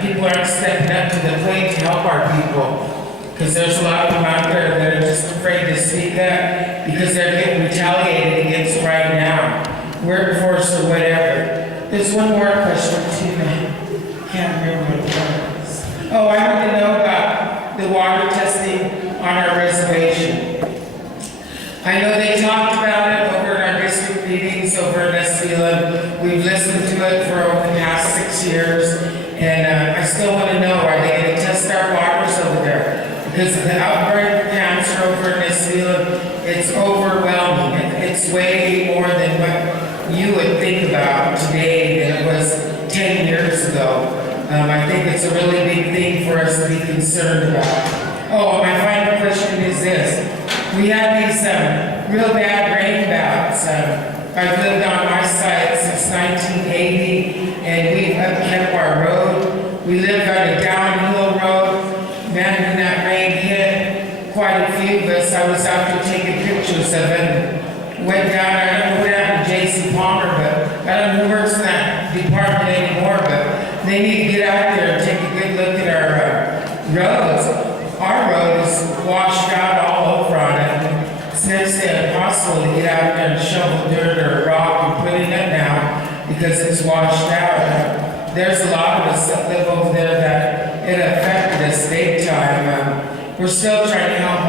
people aren't stepping up to the plate to help our people. Because there's a lot of them out there that are just afraid to speak up because they're getting retaliated against right now. Workforce or whatever. There's one more question too, man. Can't remember what it was. Oh, I want to know about the water testing on our reservation. I know they talked about it over in our district meetings over in Escalon. We've listened to it for over the past 6 years, and I still want to know, are they going to test our waters over there? Because of the outbreak of cancer over in Escalon, it's overwhelming. It's way more than what you would think about today than it was 10 years ago. I think it's a really big thing for us to be concerned about. Oh, my final question is this. We have these real bad rain bouts. I've lived on my site since 1980, and we've kept our road. We live on a downhill road. Man, when that rain hit, quite a few of us, I was out there taking pictures of it. Went down, I don't know what happened to J.C. Palmer, but I don't know who works in that department anymore, but they need to get out there and take a good look at our roads. Our road is washed out all over on it. It's next to impossible to get out there and shovel dirt or rock and put in it now because it's washed out. There's a lot of us that live over there that it affected us big time. We're still trying to help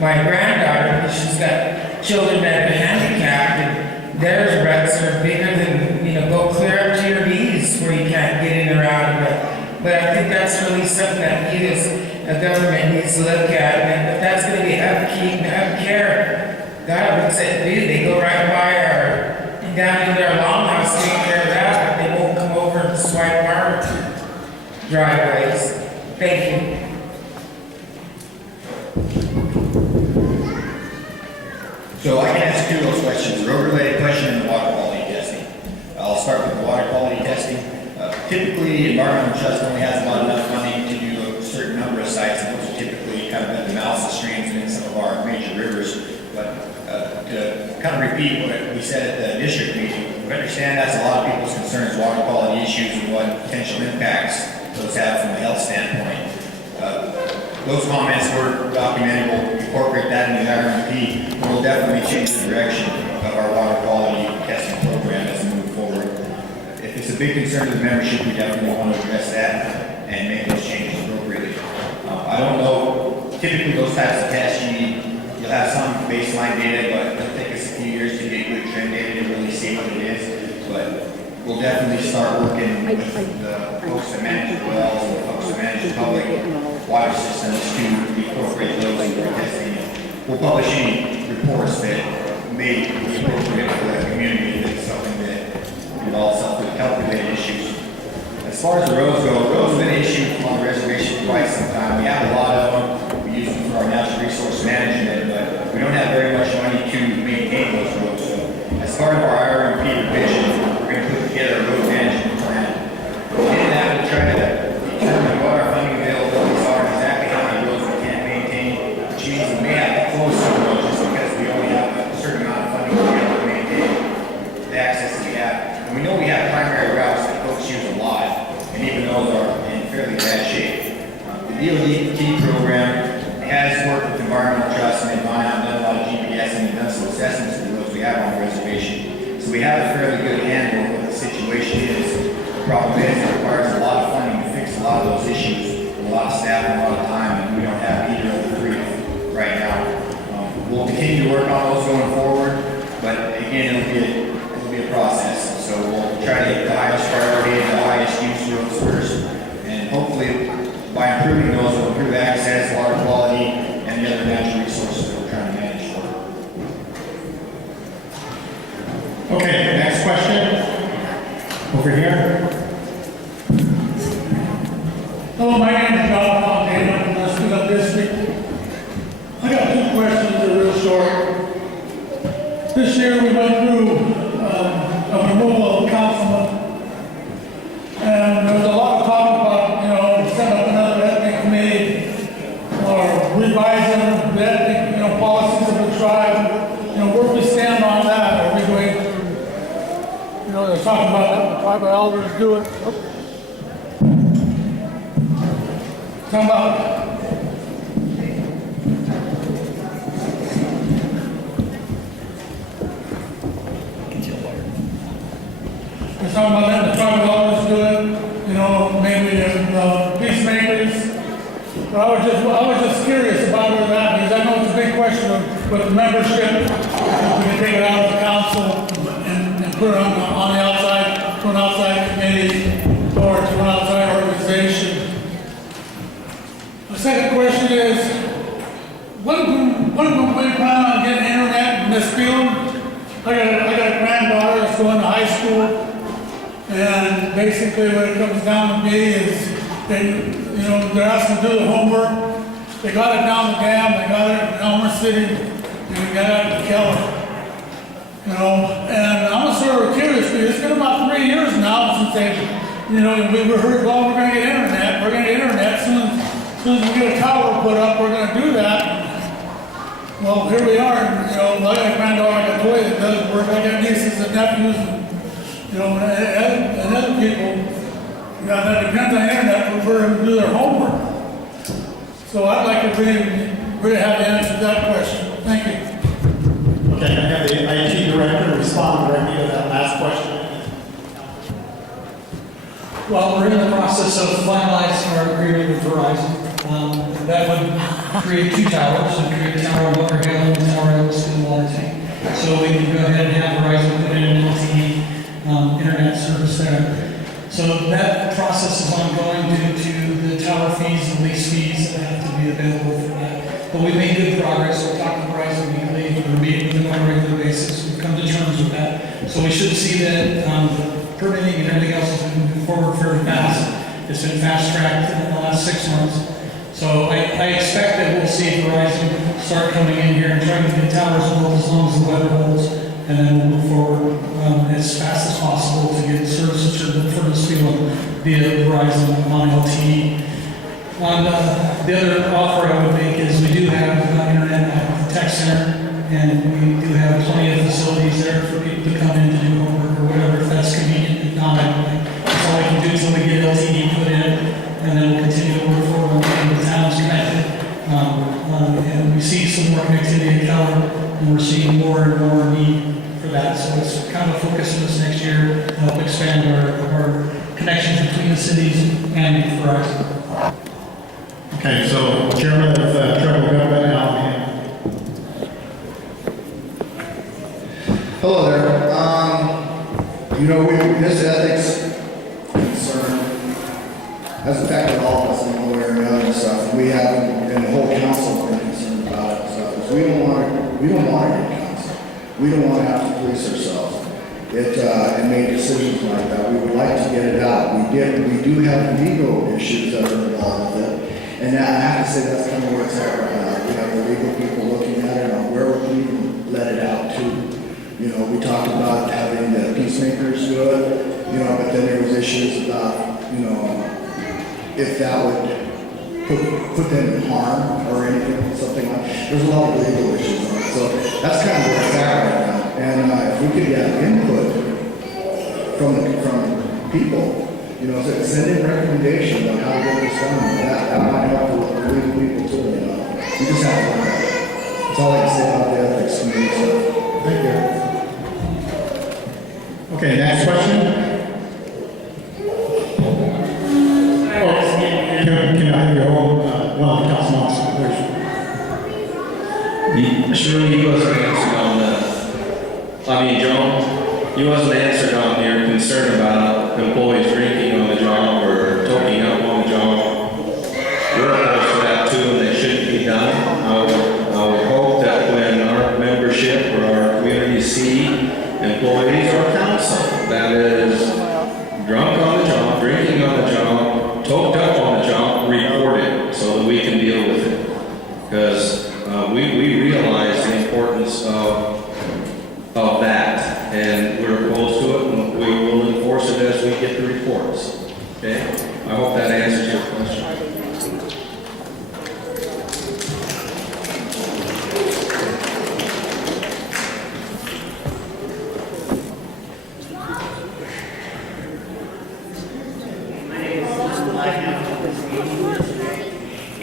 my granddaughter because she's got children that are handicapped, and their ruts are bigger than, go clear up to your knees where you can't get in or out of it. But I think that's really something that you as a government needs to look at. And if that's going to be upkeep and upcare, God would say, dude, they go right by down in their longhouse, take care of that, but they won't come over and swipe our driveways. Thank you. So I can answer two of those questions, the road-related question and the water quality testing. I'll start with the water quality testing. Typically, Environmental Trust only has about enough funding to do a certain number of sites, and those are typically kind of at the mouths of streams and in some of our major rivers. But to kind of repeat what we said at the district meeting, we understand that's a lot of people's concerns, water quality issues and what potential impacts those have from a health standpoint. Those comments were documented. We'll incorporate that in the RMP. We'll definitely change the direction of our water quality testing program as we move forward. If it's a big concern to the membership, we definitely want to address that and make those changes appropriately. I don't know, typically those types of tests, you'll have some baseline data, but it'll take us a few years to get good trend data to really see what it is. But we'll definitely start working with the folks that manage the wells and the folks that manage the public water systems to incorporate those in our testing. We'll publish any reports that may be appropriate for the community if it's something that involves self-calculated issues. As far as the roads go, roads have been an issue on the reservation for quite some time. We have a lot of them. We use them for our natural resource management, but we don't have very much money to maintain those roads. So as part of our RMP revision, we're going to put together a road management plan. In that, we'll try to determine what our funding availabilities are, exactly how many roads we can't maintain, which means we may have to close some roads just because we only have a certain amount of funding to be able to maintain the access that we have. And we know we have primary routes that folks use a lot, and even those are in fairly bad shape. The DOT program has worked with Environmental Trust, and they've gone out and done a lot of GPS and done some assessments of the roads we have on the reservation. So we have a fairly good handle of what the situation is. The problem is it requires a lot of funding to fix a lot of those issues, a lot of staff and a lot of time, and we don't have either of the three right now. We'll continue to work on those going forward, but again, it'll be a process. So we'll try to get the highest priority and the highest use roads first, and hopefully by improving those, we'll improve access, water quality, and the other natural resources that we're trying to manage for. Okay, next question. Over here. Hello, my name is John Fontaine. I'm from the Escalon District. I got two questions that are real short. This year we went through a removal of councilman, and there was a lot of talk about, set up another ethnic committee or revising the ethnic, policies of the tribe. Where we stand on that? Are we going? They're talking about having the tribal elders do it. talking about we're talking about letting the private owners do it, you know, maybe peacemakers. But I was just curious about where that, because I know it's a big question with the membership. We can take it out of the council and put it on the outside, to an outside committee or to an outside organization. The second question is, when do we plan on getting internet in this field? I got a granddaughter that's going to high school. And basically what it comes down to me is they're asked to do the homework. They got it down the dam, they got it in Elmer City, and we got it in Keller. You know, and I'm sort of curious because it's been about 3 years now since we heard, well, we're gonna get internet, as soon as we get a tower put up, we're gonna do that. Well, here we are, and, I got a granddaughter, I got a toy that doesn't work, I got nieces and nephews, and other people, that depends on the internet for them to do their homework. So I'd like to really have the answer to that question. Thank you. Okay, I have the IT director respond directly to that last question. Well, we're in the process of finalizing our agreement with Verizon. That would create 2 towers, and create a tower in Bunker Hill and a tower in Watertank. So we can go ahead and have Verizon put in an LTE internet service there. So that process is ongoing due to the tower fees and lease fees that have to be available for that. But we made good progress. We're talking to Verizon weekly. We're meeting with them on a regular basis. We've come to terms with that. So we should see that the permitting and everything else has been moving forward fairly fast. It's been fast-tracked in the last 6 months. So I expect that we'll see Verizon start coming in here and trying to get towers built as long as the weather holds, and then we'll move forward as fast as possible to get services for this field via Verizon on LTE. On the other offer I would make is we do have internet at the tech center, and we do have plenty of facilities there for people to come in to do homework or whatever, if that's convenient. If not, that's all we can do until we get LTE put in, and then we'll continue to work forward on getting the towns connected. And we see some more connectivity in Keller, and we're seeing more and more need for that. So it's kind of a focus of this next year to help expand our connections between the cities and Verizon. Okay, so Chairman of Tribal Government, Alan. Hello there. This ethics concern has affected all of us in one way or another and stuff. And we have, and the whole council been concerned about it and stuff. Because we don't want to get counsel. We don't want to have to police ourselves. And make decisions like that. We would like to get it out. We do have legal issues that are involved with it. And I have to say that's kind of where it's at right now. We have the legal people looking at it on where we can even let it out to. We talked about having the peacemakers do it, but then there was issues about, if that would put them in harm or anything, something like that. There's a lot of legal issues on it. So that's kind of where it's at right now. And if we could get input from people, send in recommendations on how to get this done. That might help the legal people too, We just have to learn that. That's all I can say about the ethics committee. So, thank you. Okay, next question. Can I have your own, one of the council officers, please? Surely you wasn't answered on John, you wasn't answered on your concern about employees drinking on the job or toking up on the job. We're opposed to that too, and they shouldn't be done. I would hope that when our membership or our community see employees or council that is drunk on the job, drinking on the job, toked up on the job, report it so that we can deal with it. Because we realize the importance of that, and we're opposed to it, and we will enforce it as we get the reports. Okay? I hope that answers your question.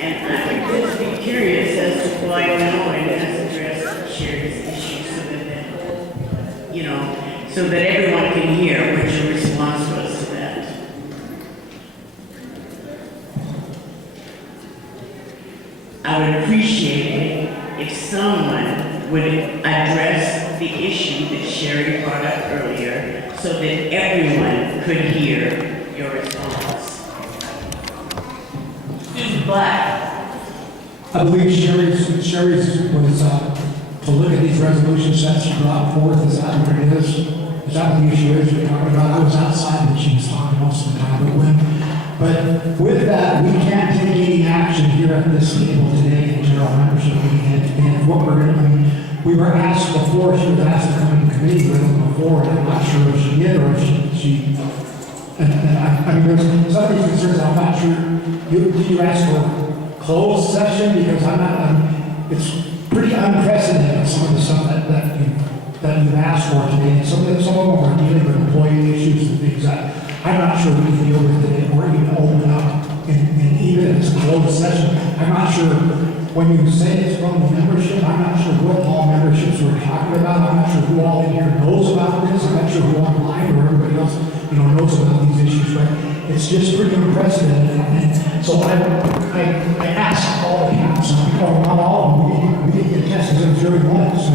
And I would just be curious as to why no one has addressed Sherry's issue so that, you know, so that everyone can hear what your response was to that. I would appreciate it if someone would address the issue that Sherry brought up earlier so that everyone could hear your response. But I believe Sherry's was to look at these resolutions that she brought forth. Is that what it is? Is that what the issue is we're talking about? I was outside and she was talking most of the time. But with that, we can't take any action here at this table today in general membership meeting. And what we're going to, I mean, we were asked before, she was asked to come to committee with them before, and I'm not sure if she did or if she I mean, there's some of these concerns, I'm not sure, did you ask for closed session? Because it's pretty unprecedented, some of the stuff that you've asked for today. And some of them are dealing with employee issues and things that I'm not sure we can deal with today or even open up. And even if it's a closed session, I'm not sure, when you say it's from the membership, I'm not sure what all memberships we're talking about. I'm not sure who all in here knows about this. I'm not sure who online or everybody else knows about these issues, but it's just pretty unprecedented. And so I asked all the council, or not all of them, we didn't get tested in 30 months, so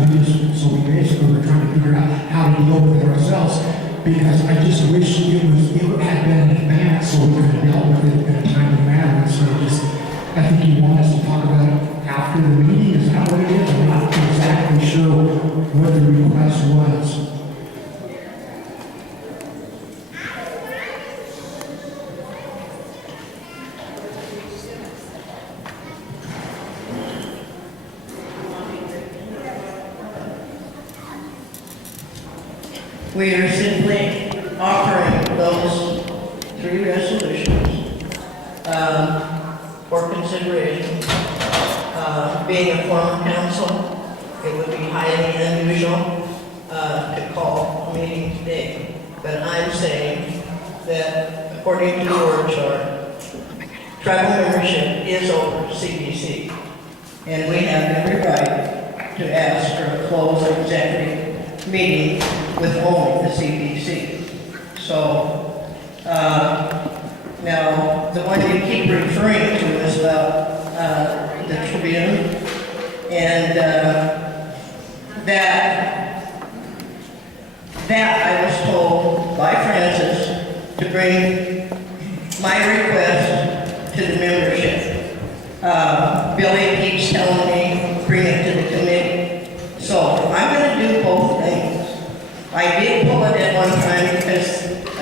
we basically were trying to figure out how to deal with it ourselves, because I just wish it had been in advance so we could have dealt with it in a timely manner. So I think you want us to talk about it after the meeting, is that what it is? I'm not exactly sure what the request was. we are simply offering those 3 resolutions for consideration. Being a former council, it would be highly unusual to call a meeting today. But I'm saying that according to the org chart, tribal membership is over C.B.C. And we have every right to ask for a closed executive meeting with only the C.B.C. So, now, the one you keep referring to is about the Tribune, and that I was told by Francis to bring my request to the membership. Billy keeps telling me, bring it to the committee. So I'm going to do both things. I did pull it at one time because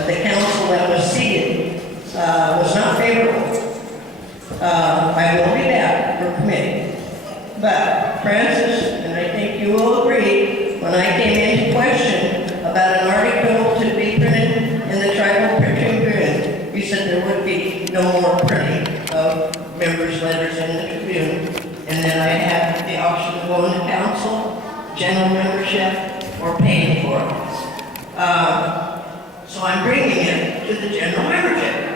the council that was seated was not favorable. I will be back for committee. But Francis, and I think you will agree, when I came into question about an article to be printed in the Tribal Tribune, you said there would be no more printing of members' letters in the Tribune. And then I had the option of going to council, general membership, or paying for it. So I'm bringing it to the general membership.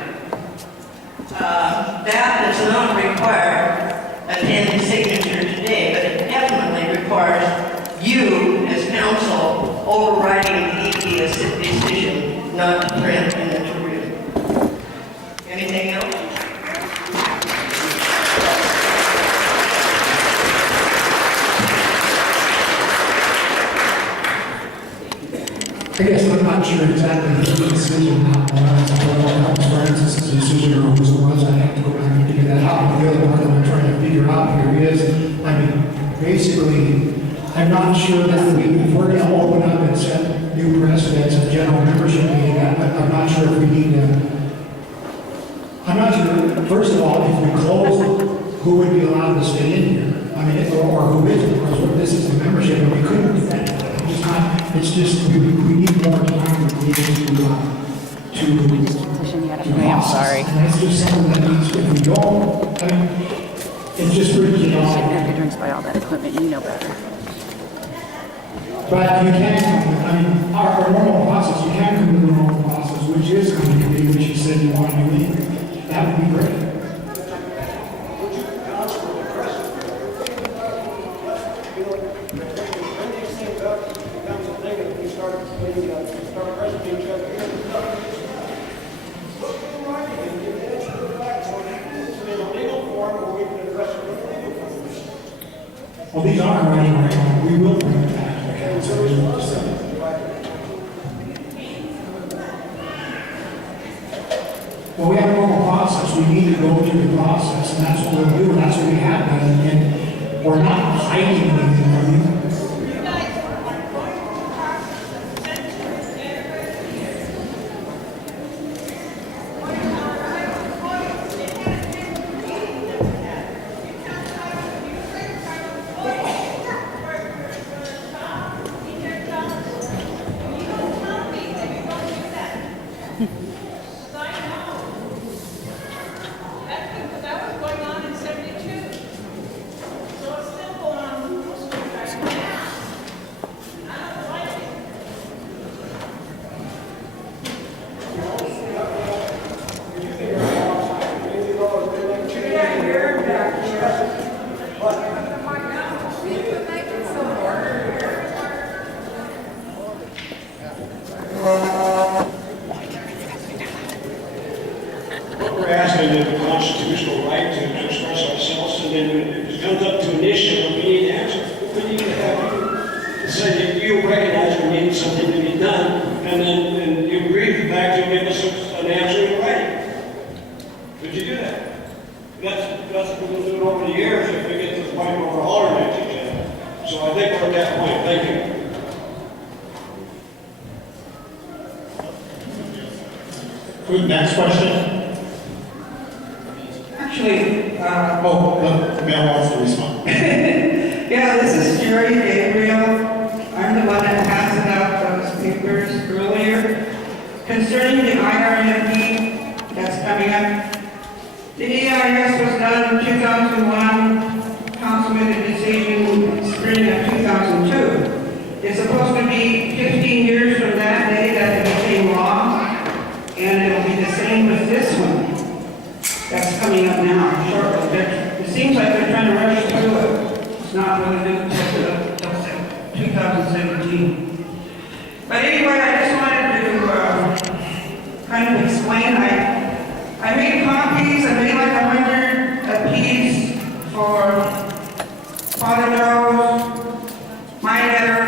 That does not require attending signature today, but it definitely requires you as council overriding the EPS decision not to print in the Tribune. Anything else? I guess I'm not sure exactly the decision now. That was Francis' decision or whose it was. I have to go back and figure that out. The other one that I'm trying to figure out here is, I mean, basically, I'm not sure that if we're going to open up and set new precedents at general membership meeting, I'm not sure if we need to. I'm not sure, first of all, if we close, who would be allowed to stay in here? I mean, or who isn't? Because this is the membership, and we couldn't do that. It's just, we need more time to be able I'm sorry. And that's just something that needs, if we don't, I mean, it's just pretty chaotic. Drinks by all that equipment, you know better. But you can, I mean, our normal process, you can come to the normal process, which is going to be, which you said you want to do. That would be great. Well, these are running right now, we will bring it back to the council. Well, we have a normal process, we need to go through the process, and that's what we'll do, and that's what we have done, and we're not hiding anything from you. We're asking the constitutional right to express ourselves, and then when it comes up to an issue, we need to answer. We need to have you say that you recognize we need something to be done, and then you agree to back to give us an answer in writing. Could you do that? That's what we'll do it over the years if we get to the point where we're hollering at each other. So I think we're at that point. Thank you. Good, next question. Actually, Mel wants to respond. yeah, this is Jerry Gabriel. I'm the one that passed out those papers earlier concerning the IRMP that's coming up. The EIS was done in 2001. Council made a decision in spring of 2002. It's supposed to be 15 years from that day that it became law, and it'll be the same with this one that's coming up now shortly. It seems like they're trying to rush through it. It's not really due until 2017. But anyway, I just wanted to kind of explain. I made copies. I made like 100 apiece for Father Joe's, my letter,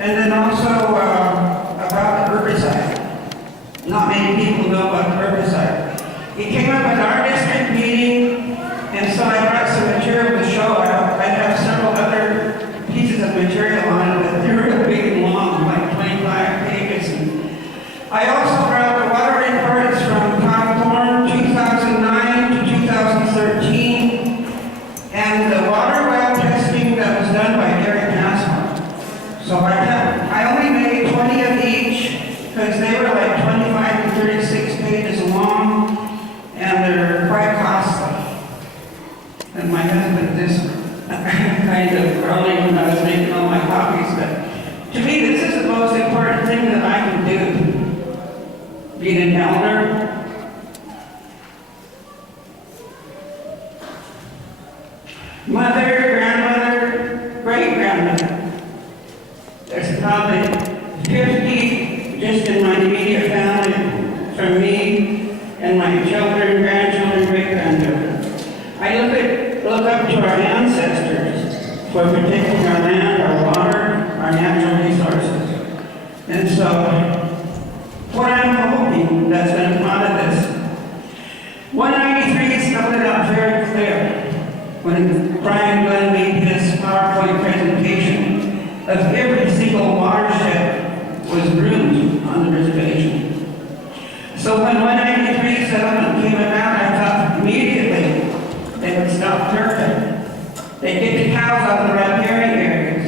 and then also about the herbicide. Not many people know about the herbicide. It came up at our district meeting, and so I brought some material to show. I have several other pieces of material on it, but they're real big and long, like 25 pages. And I also brought the water reports from Todd Thorne, 2009 to 2013, and the water well testing that was done by Gary Passmore. So I only made 20 of each, because they were like 25 to 36 pages long, and they're quite costly. And my husband just kind of growling when I was making all my copies, but to me this is the most important thing that I can do. Being an elder, mother, grandmother, great-grandmother. There's probably 50 just in my immediate family from me and my children, grandchildren, great-grandchildren. I look up to our ancestors for protecting our land, our water, our natural resources. And so, what I'm hoping that's going to come out of this, 193 spelled it out very clear when Brian Glenn made his PowerPoint presentation of every single watershed was ruined on the reservation. So when 193 settlement came about, I thought immediately they would stop turfing. They'd get the cows out of the riparian areas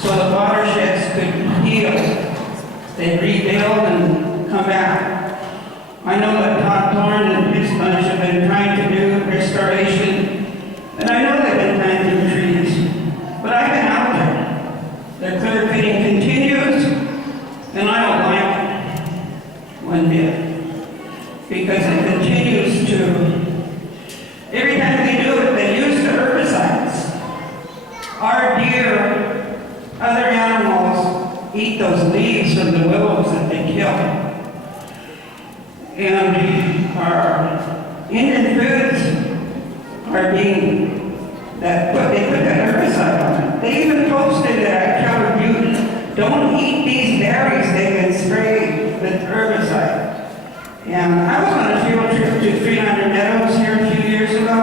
so the watersheds could heal. They'd rebuild and come back. I know that Todd Thorne and his bunch have been trying to do restoration, and I know they've been planting trees, but I've been out there. Their clear pitting continues, and I don't like it one bit, because it continues to, every time they do it, they use the herbicides. Our They even posted it at Keller Beauty. Don't eat these berries, they've been sprayed with herbicide. And I was on a field trip to 300 Meadows here a few years ago.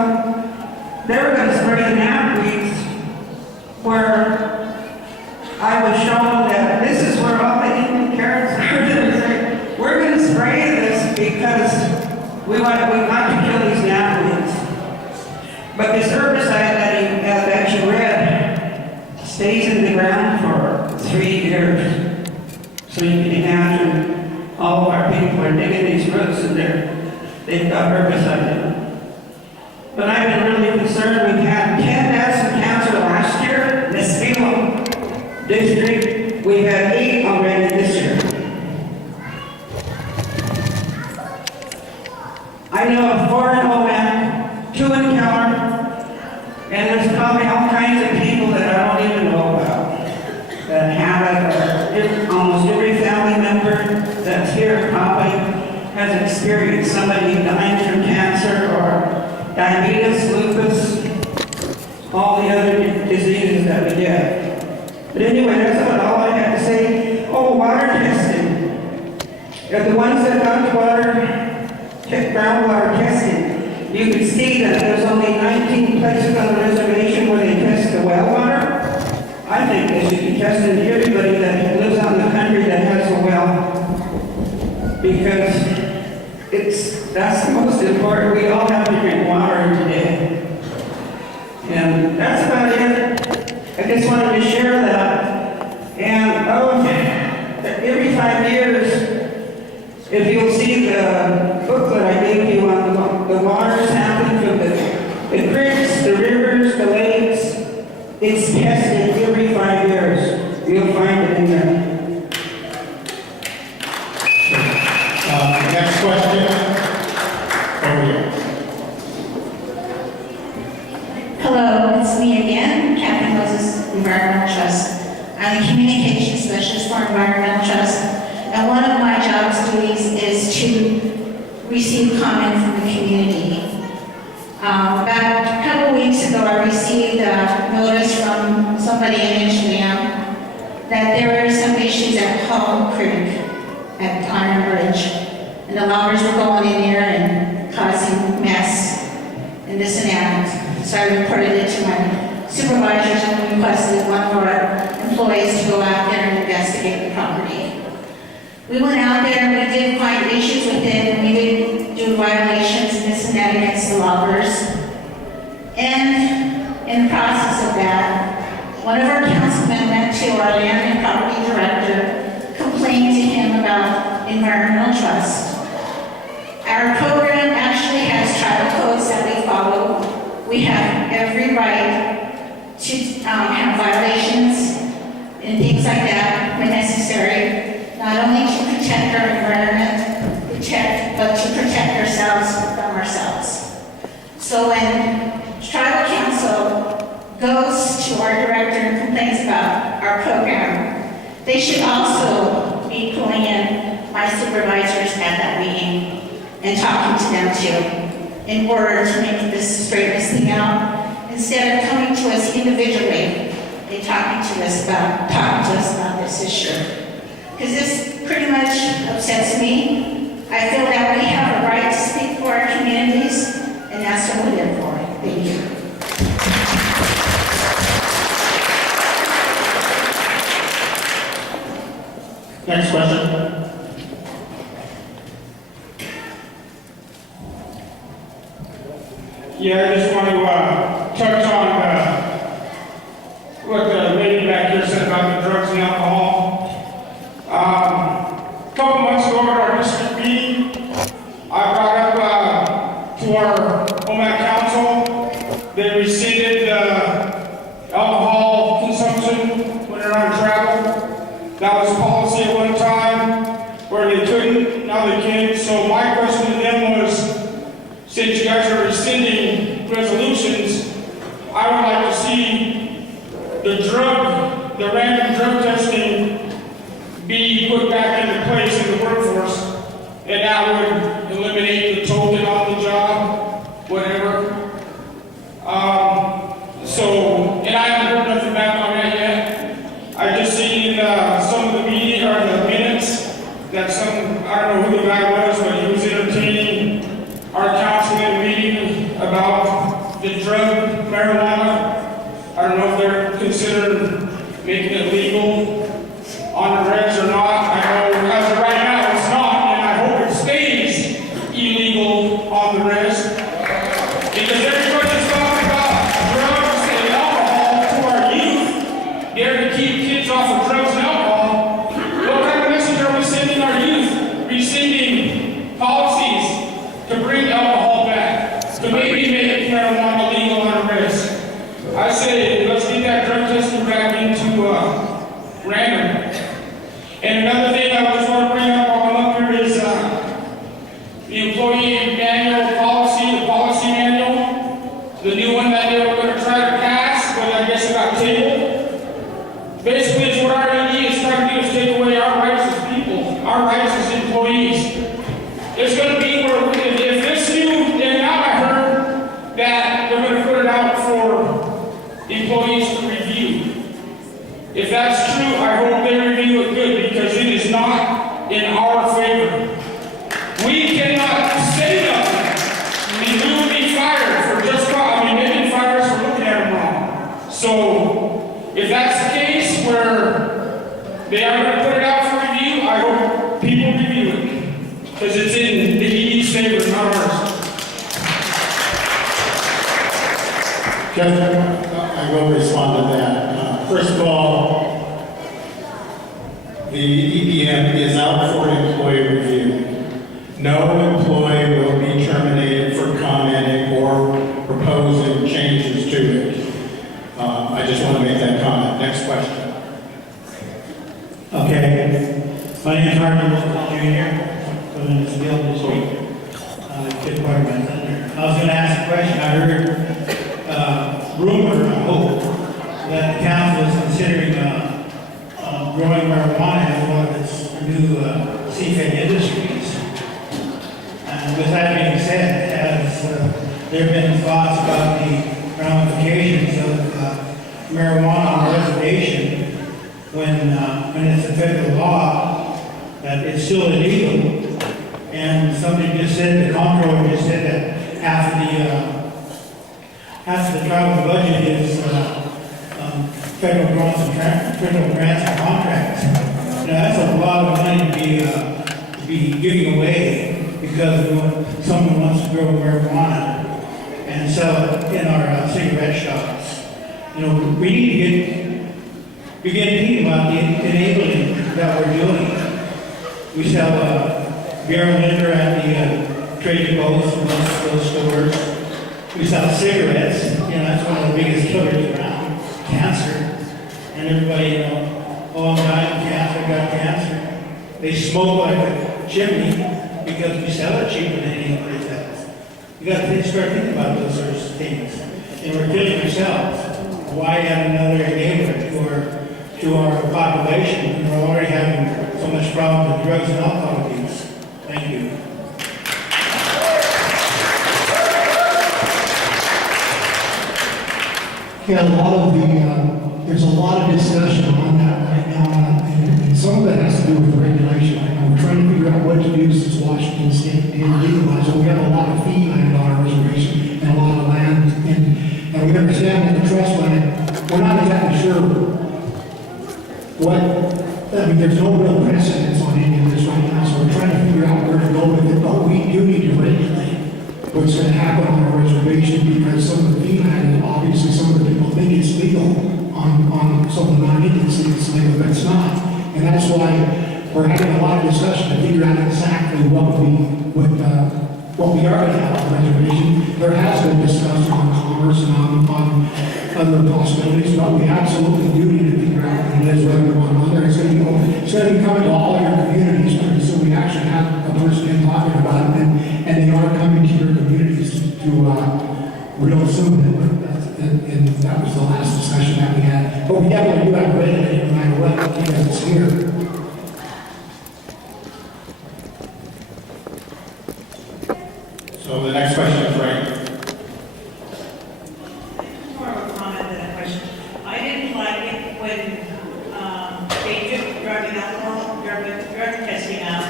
They were going to spray knapweeds where I was shown that this is where all the Indian carrots are. We're going to spray this because we want to kill these knapweeds. But this herbicide that you read stays in the ground for 3 years. So you can imagine all of our people are digging these roots in there. They've got herbicide in them. But I've been really concerned. We've had 10 deaths from cancer last year in this field district. We've had 8 already this year. I know of 4 in Omak, 2 in Keller, and there's probably all kinds of people that I don't even know about that have it. Almost every family member that's here probably has experienced somebody dying from cancer or diabetes, lupus, all the other diseases that we get. But anyway, that's about all I had to say. Oh, water testing. The ones that got groundwater testing, you can see that there's only 19 places on the reservation where they test the well water. I think they should be testing everybody that lives out in the country that has a well, because that's the most important. We all have to drink water today. And that's about it. I just wanted to share that. And every 5 years, if you'll see the booklet I gave you on the water sampling from the creeks, the rivers, the lakes, it's tested every 5 years. You'll find it in there. Next question. Over here. Hello, it's me again, Captain Moses, Environmental Trust. I'm the Communications Specialist for Environmental Trust, and one of my job's duties is to receive comment from the community. About a couple weeks ago, I received a notice from somebody in Amsterdam that there were some issues at Hall Creek at Iron Bridge, and the loggers were going in there and causing mess and this and that. So I reported it to my supervisors and requested one of our employees to go out there and investigate the property. We went out there and we did find issues with it, and we did do violations and this and that against the loggers. And in the process of that, one of our councilmen went to our land and property director, complained to him about environmental trust. Our program actually has tribal codes that we follow. We have every right to have violations and things like that when necessary, not only to protect our environment, but to protect ourselves from ourselves. So when tribal council goes to our director and complains about our program, they should also be pulling in my supervisors at that meeting and talking to them too, in order to make this straighten this thing out. Instead of coming to us individually, they talking to us about this issue. Because this pretty much upsets me. I feel that we have a right to speak for our communities, and that's what we live for. Thank you. Next question. Yeah, I just want to touch on what the lady back here said about the drugs and alcohol. A couple months ago at our district meeting, I brought up to our OMAC council, they rescinded alcohol consumption when they're on travel. That was policy at one time where they couldn't, now they can. So my question to them was, since you guys are rescinding resolutions, I would like to see the random drug testing be put back into place in the workforce, and that would eliminate the token on the job, whatever. And I haven't heard nothing back on the drug marijuana. I don't know if they're considering making it legal on the res or not. I know as of right now it's not, and I hope it stays illegal on the res. Because everybody's talking about drugs and alcohol to our youth, there to keep kids off of drugs and alcohol. What kind of message are we sending our youth? Rescinding policies to bring alcohol back, to maybe make marijuana legal on the res. I say, let's get that drug testing back into random. And another thing I just want to bring up while I'm up here is the employee manual policy, the policy manual, the new one that they were going to try to pass, but I guess it got tabled. Basically, it's what our ED is trying to do is take away our rights as people, our rights as employees. It's going to be where, if this new, and now I heard that they're going to put it out for employees to review. If that's true, I hope they review it good, because it is not in our favor. We cannot say nothing, and we will be fired for just, they can fire us for looking at them wrong. So, if that's the case where they are going to put it out for review, I hope people review it, because it's in the ED's favor, not ours. Jeff, I will respond to that. First of all, the EPM is out for employee review. No employee will be terminated for commenting or proposing changes to it. I just want to make that comment. Next question. Okay. My name is Harvey Wilson Jr. Put in this bill this week. Good part of my thunder. I was going to ask a question. I heard rumor, I hope, that the council is considering growing marijuana as one of its new CFA industries. And with that being said, has there been thoughts about the ramifications of marijuana on the reservation when it's a federal law that it's still illegal? And somebody just said, the comptroller just said that half of the tribal budget is federal grants and contracts. Now, that's a lot of money to be giving away because someone wants to grow marijuana and sell it in our cigarette shops. We need to begin thinking about the enabling that we're doing. We sell beer and liquor at the trade depots and those stores. We sell cigarettes. That's one of the biggest killers around. Cancer. And everybody, oh, I'm dying of cancer, I got cancer. They smoke like a chimney because we sell it cheaper than any place else. You got to start thinking about those sorts of things. And we're killing ourselves. Why add another enabler to our population when we're already having so much problem with drugs and alcohol abuse? Thank you. Yeah, there's a lot of discussion on that right now, and some of it has to do with regulation. We're trying to figure out what to do since Washington State did legalize it. We have a lot of fee land on our reservation and a lot of land, and we understand that the trust land, we're not exactly sure there's no real precedence on any of this right now, so we're trying to figure out where to go with it, but we do need to regulate what's going to happen on our reservation, because some of the fee land, obviously some of the people think it's legal on some of the non-Indians think it's legal, but it's not. And that's why we're having a lot of discussion to figure out exactly what we are going to have on the reservation. There has been discussion on commerce and on other possibilities, but we absolutely do need to figure out what it is, whether we want to there. It's going to be coming to all your communities, so we actually have a person in talking about it, and they are coming to your communities to real soon. And that was the last discussion that we had. But we definitely do have to regulate it no matter what, because it's here. So the next question is right. More of a comment than a question. I didn't like it when they took drug and alcohol, drug testing out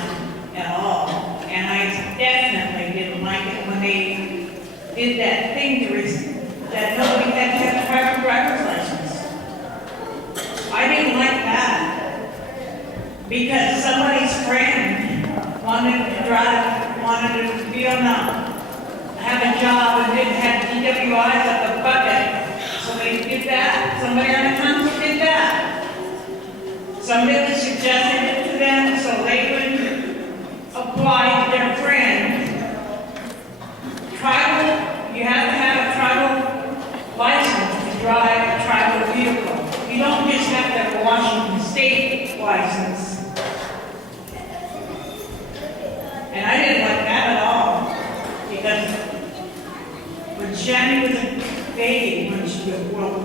at all. And I definitely didn't like it when they did that thing to that nobody had to have a private driver's license. I didn't like that, because somebody's friend wanted to drive, wanted to be on have a job and didn't have DWIs at the bucket. Somebody did that. Somebody on the council did that. Somebody suggested it to them so they would apply to their friend. Tribal, you have to have a tribal license to drive a tribal vehicle. You don't just have to have a Washington State license. And I didn't like that at all, because when Shanny was a baby, when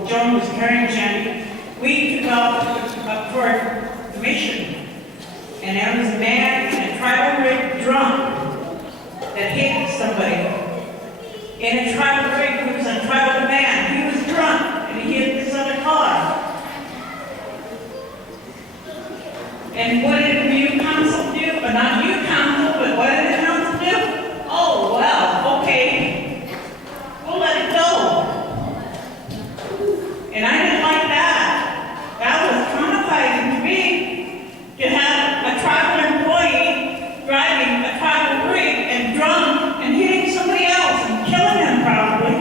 Joan was carrying Shanny, we took out up for the mission. And there was a man in a tribal rig drunk that hit somebody. In a tribal rig, he was a tribal man. He was drunk and he hit this other car. And what did the new council do? But not you council, but what did the council do? Oh, well, okay. We'll let it go. And I didn't like that. That was traumatizing to me, to have a tribal employee driving a tribal rig and drunk and hitting somebody else and killing them probably.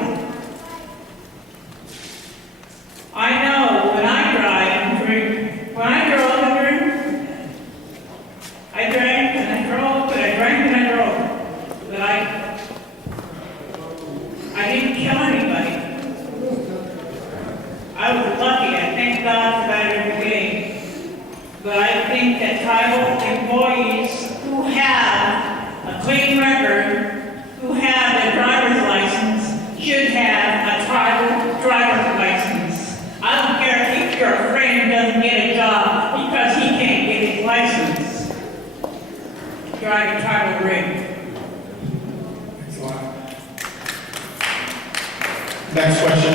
I know when I drive and drink, when I drove and drink, I drank and I drove, but I drank and I drove. But I didn't kill anybody. I was lucky. I thank God for that every day. But I think that tribal employees who have a clean record, who have their driver's license, should have a tribal driver's license. I don't care if your friend doesn't get a job because he can't get his license. Drive a tribal rig. Next question.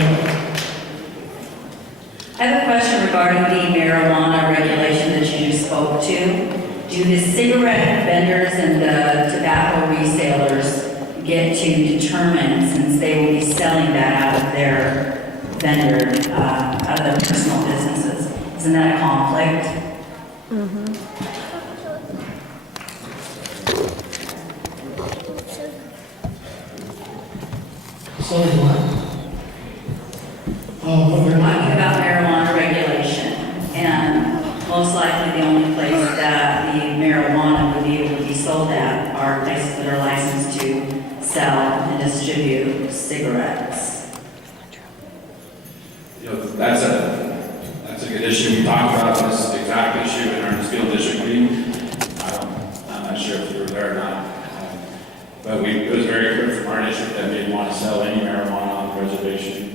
I have a question regarding the marijuana regulation that you just spoke to. Do the cigarette vendors and the tobacco resellers get to determine, since they will be selling that out of their vendor, out of their personal businesses? Isn't that a conflict? Sorry, what? We're talking about marijuana regulation, and most likely the only place that the marijuana would be able to be sold at are places that are licensed to sell and distribute cigarettes. You know, that's a good issue. We talked about this exact issue in our field district meeting. I'm not sure if you were there or not. But it was very clear from our district that we didn't want to sell any marijuana on the reservation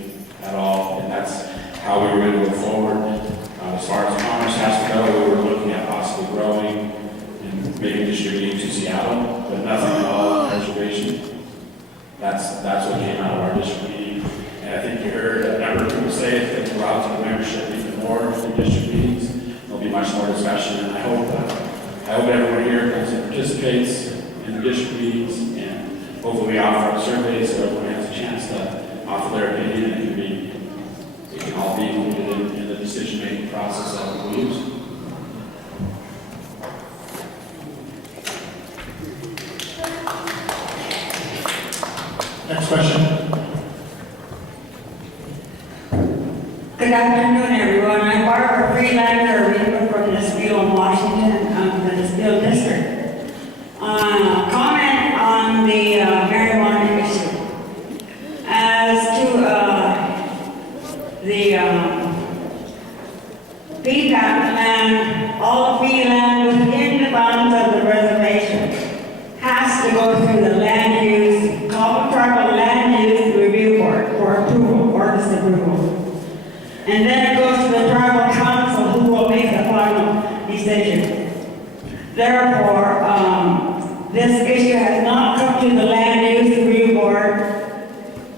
at all, and that's how we were going to go forward. As far as commerce has to go, we were looking at possibly growing and maybe distributing to Seattle, but nothing at all on the reservation. That's what came out of our district meeting. And I think you heard a number of people say if they go out to the membership even more in district meetings, there'll be much more discussion, and I hope everyone here comes and participates in the district meetings, and hopefully we offer surveys so everyone has a chance to offer their opinion, and it can all be included in the decision-making process that we use. Next question. Good afternoon, everyone. I'm Barbara Freelander, from the Steele in Washington, the Steele District. Comment on the marijuana issue. As to the feedback land, all fee land within the bounds of the reservation has to go through the land use, tribal land use review board for approval or disapproval. And then it goes to the tribal council who will make the final decision. Therefore, this issue has not come to the land use review board,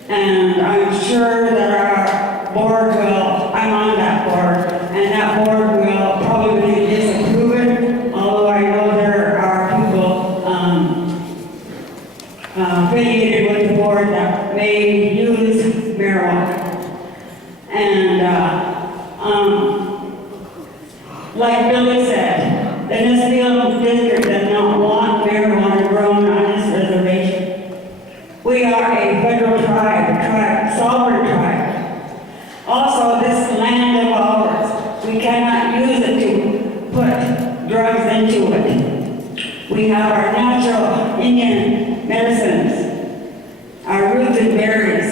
and I'm sure that our board will, I'm on that board, and that board will probably disapprove it, although I know there are people affiliated with the board that may use marijuana. And, like Billy said, the Nisfield district does not want marijuana grown on this reservation. We are a federal tribe, sovereign tribe. Also, this land of ours, we cannot use it to put drugs into it. We have our natural Indian medicines, our roots and berries,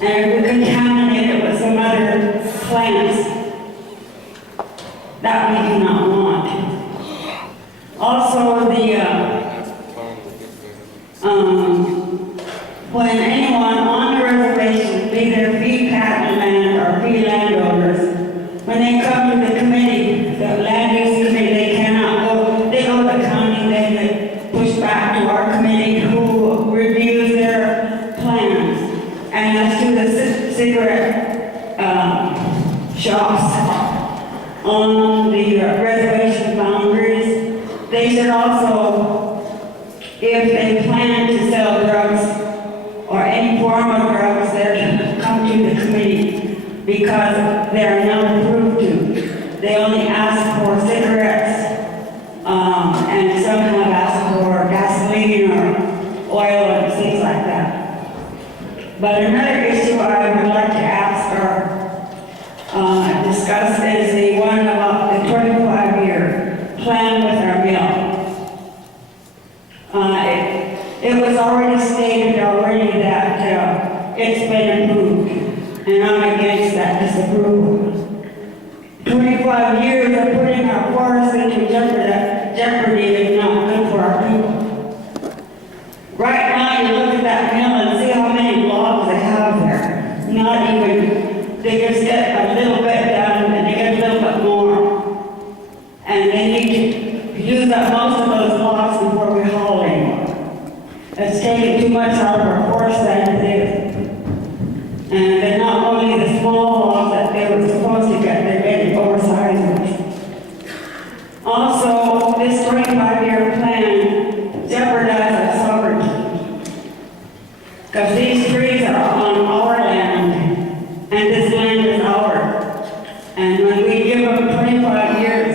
and we contaminate it with some other plants that we do not want. Also, when anyone on the reservation, be there fee patent land or fee landowners, when they come to the committee, the land use committee, they cannot go, they go to the county, they get pushed back to our committee who reviews their plans. And as to the cigarette shops on the reservation boundaries, they should also, if they plan to sell drugs or any form of drugs, they should come to the committee because they are not approved to. They only ask for cigarettes, and some have asked for gasoline or oil and things like that. But another issue I would like to ask or discuss is the one about the 25-year plan with our mill. It was already stated already that it's been approved, and I'm against that disapproval. 25 years of putting our forests into jeopardy is not good for our people. Right now, you look at that mill and see how many logs they have there. Not even, they just get a little bit done and they get a little bit more. And they need to use up most of those logs before we haul anymore. It's taking too much out of our forest than it is. And they're not only the small logs that they were supposed to get, they're getting oversized ones. Also, this 25-year plan jeopardizes our sovereignty. Because these trees are on our land, and this land is ours. And when we give them 25 years,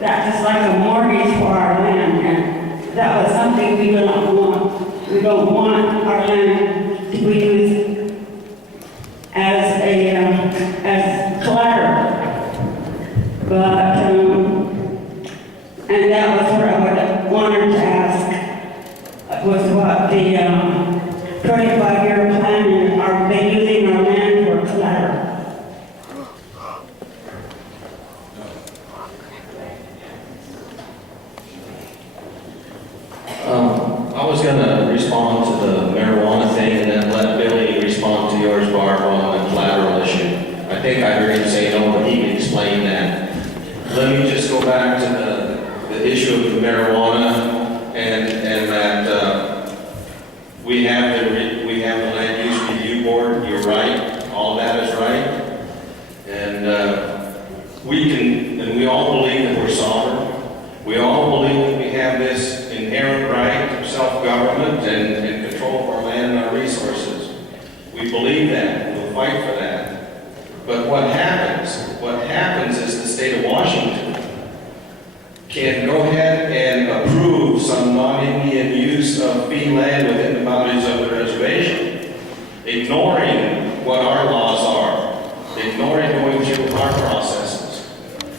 that's just like a mortgage for our land. And that was something we do not want. We don't want our land to be used as collateral. But, and that was what I wanted to ask, was what the 25-year plan is. Are they using our land for collateral? I was gonna respond to the marijuana thing and then let Billy respond to yours, Barb, on the collateral issue. I think I heard him say no, but he can explain that. Let me just go back to the issue of the marijuana and that we have the land use review board. You're right, all that is right, and we all believe that we're sovereign. We all believe that we have this inherent right of self-government and control of our land and our resources. We believe that. We'll fight for that. But what happens is the state of Washington can go ahead and approve some non-Indian use of fee land within the boundaries of the reservation, ignoring what our laws are, ignoring going through our processes.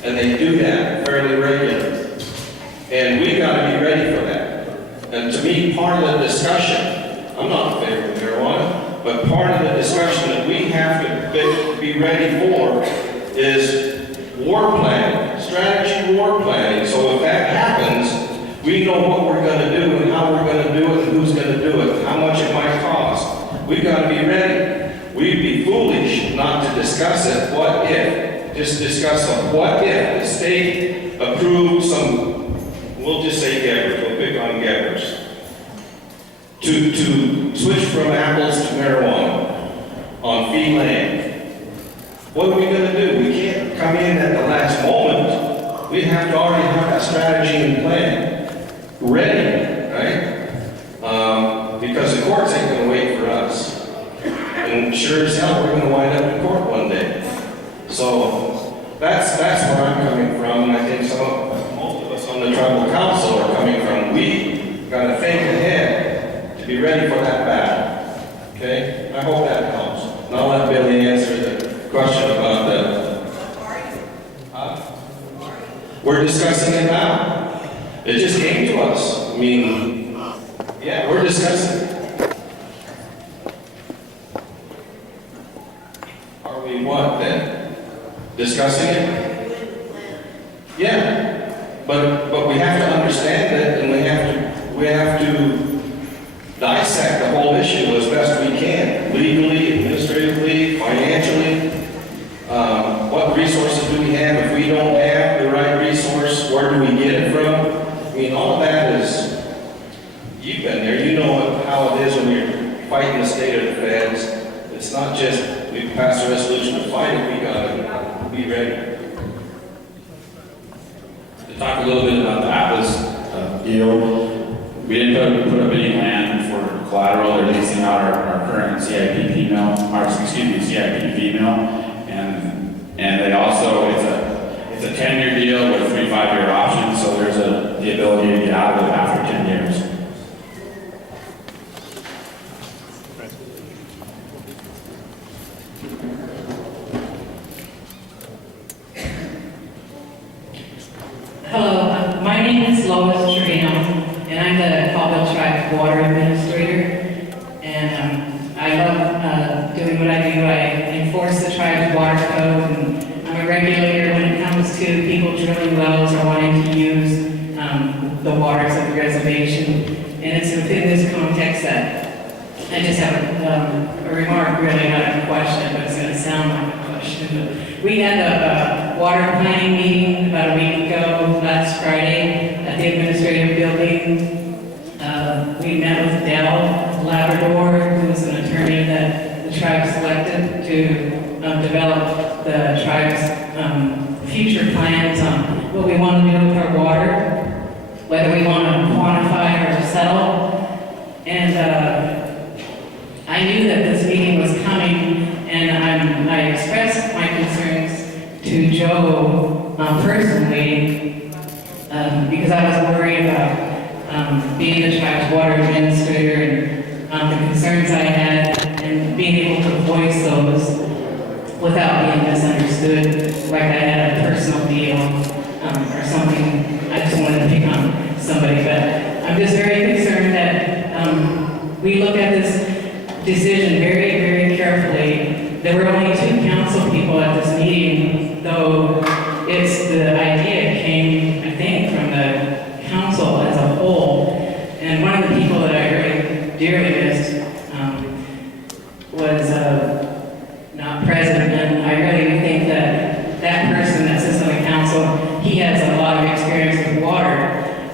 And they do that fairly regularly. And we've got to be ready for that. And to me, part of the discussion, I'm not in favor of marijuana, but part of the discussion that we have to be ready for is war planning, strategy war planning. So if that happens, we know what we're going to do and how we're going to do it and who's going to do it and how much it might cost. We've got to be ready. We'd be foolish not to discuss it. What if? Just discuss a what if the state approved some. We'll just say Gebbers, we'll pick on Gebbers. To switch from apples to marijuana on fee land. What are we going to do? We can't come in at the last moment. We have to already have that strategy and plan ready, right? Because the courts ain't going to wait for us. And and sure as hell, we're gonna wind up in court one day. So that's where I'm coming from, and I think most of us on the tribal council are coming from. We gotta think ahead to be ready for that battle. Okay? I hope that helps. And I'll let Billy answer the question about we're discussing it now. It just came to us. I mean, yeah, we're discussing it. Are we what then? Discussing it? Yeah. But we have to understand it, and we have to dissect the whole issue as best we can, legally, administratively, financially. What resources do we have? If we don't have the right resource, where do we get it from? I mean, all of that is, you've been there, you know how it is when you're fighting the state of the feds. It's not just we pass a resolution to fight it, we gotta be ready. To talk a little bit about the Atlas deal, we didn't put up any land for collateral. They're leasing out our current CIP female, CIP female. And they also, it's a 10-year deal with 3 5-year options, so there's the ability to get out of it after 10 years. Hello, my name is Lois Trevino, and I'm the Colville Tribe Water Administrator. And I love doing what I do. I enforce the tribe's water code, and I'm a regulator when it comes to people drilling wells or wanting to use the waters of the reservation. And it's within this context that I just have a remark, really not a question, but it's going to sound like a question. We had a water planning meeting about a week ago, last Friday, at the administrative building. We met with Dell Labrador, who's an attorney that the tribe selected to develop the tribe's future plans on what we want to do with our water, whether we want to quantify or settle. And I knew that this meeting was coming, and I expressed my concerns to Joe personally because I was worried about being the tribe's water administrator and the concerns I had, and being able to voice those without being misunderstood, like I had a personal deal or something. I just wanted to pick on somebody, but I'm just very concerned that we look at this decision very, very carefully. There were only 2 council people at this meeting, though the idea came, I think, from the council as a whole. And one of the people that I really dearly missed was not present, and I really think that that person that sits on the council, he has a lot of experience with water.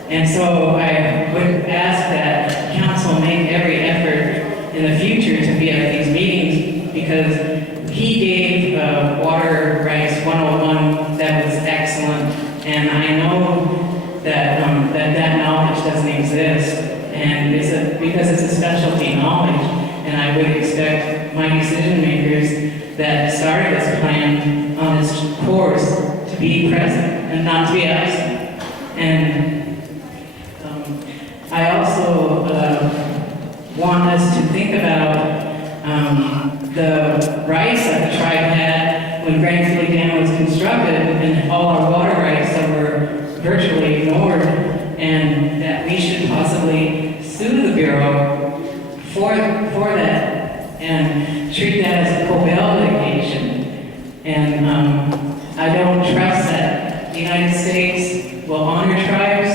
And so I would ask that council make every effort in the future to be at these meetings, because he gave Water Rights 101 that was excellent, and I know that that knowledge doesn't exist, and because it's a specialty knowledge, and I would expect my decision makers that started this plan on this course to be present and not to be absent. And I also want us to think about the rights that the tribe had when Grand Dam was constructed, and all our water rights that were virtually ignored, and that we should possibly sue the Bureau for that and treat that as a Cobell litigation. And I don't trust that the United States will honor tribes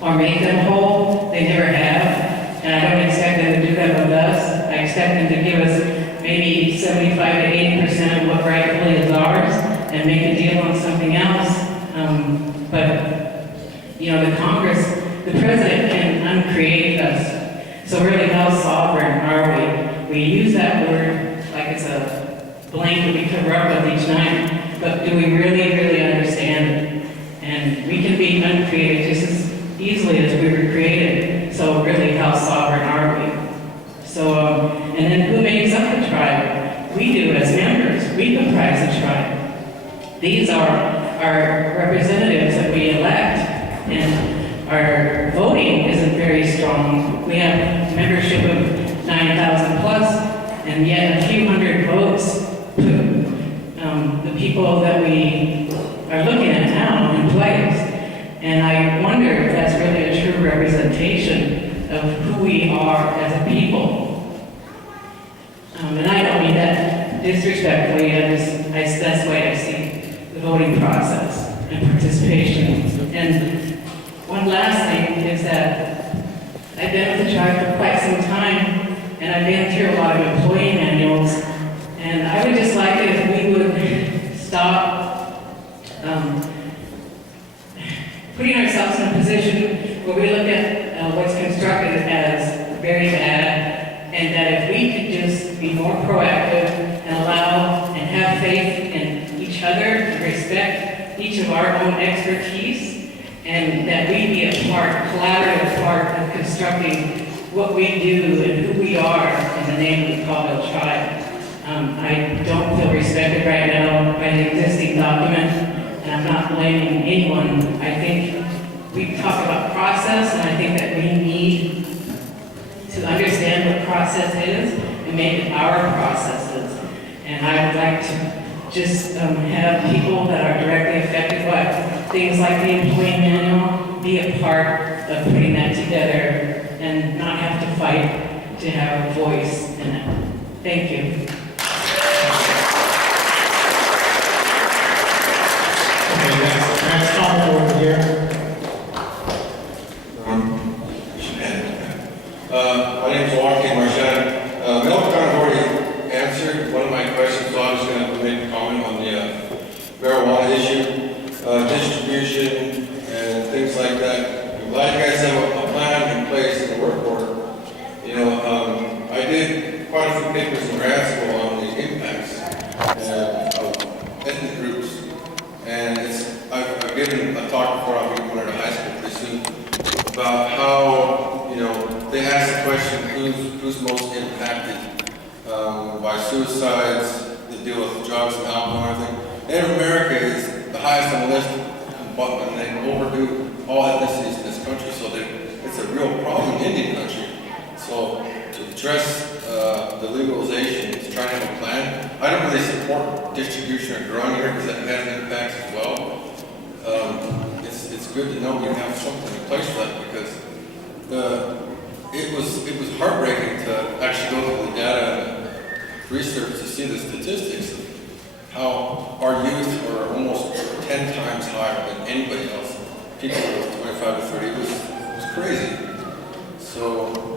or make them whole. They never have. And I don't expect them to do that with us. I expect them to give us maybe 75 to 80% of what rightfully is ours and make a deal on something else. But, you know, the Congress, the President can uncreate us. So really, how sovereign are we? We use that word like it's a blanket we cover up with each night, but do we really, really understand it? And we can be uncreated just as easily as we were created. So really, how sovereign are we? So, and then who makes makes up the tribe. We do as members. We comprise the tribe. These are our representatives that we elect, and our voting isn't very strong. We have membership of 9,000 plus, and yet a few hundred votes put the people that we are looking at now in place. And I wonder if that's really a true representation of who we are as a people. And I don't mean that disrespectfully, that's the way I see the voting process and participation. And one last thing is that I've been with the tribe for quite some time, and I've been through a lot of employee manuals, and I would just like it if we would stop putting ourselves in a position where we look at what's constructed as very bad, and that if we could just be more proactive and allow and have faith in each other and respect each of our own expertise, and that we be a collaborative part of constructing what we do and who we are in the name of the Colville tribe. I don't feel respected right now by the existing document, and I'm not blaming anyone. I think we talk about process, and I think that we need to understand what process is and make it our processes. And I would like to just have people that are directly affected by things like the employee manual be a part of putting that together and not have to fight to have a voice in it. Thank you. Next comment over here. My name is Joaquin Marchand. Milk Carn already answered one of my questions, so I'm just going to make a comment on the marijuana issue, distribution, and things like that. I'm glad you guys have a plan in place in the work order. You know, I did quite a few papers in grad school on the impacts of ethnic groups, and I've given a talk before. I'll be going to high school pretty soon about how, you know, they ask the question, who's most impacted by suicides, the deal with drugs and alcohol and everything. Native America is the highest on the list, but they overdo all ethnicities in this country, so it's a real problem in Indian country. So to address the legalization, to try to have a plan. I don't really support distribution or growing here because that has impacts as well. It's good to know we have something in place for that, because it was heartbreaking to actually go through the data and research to see the statistics of how our youth are almost 10 times higher than anybody else. People 25 to 30, it was crazy. So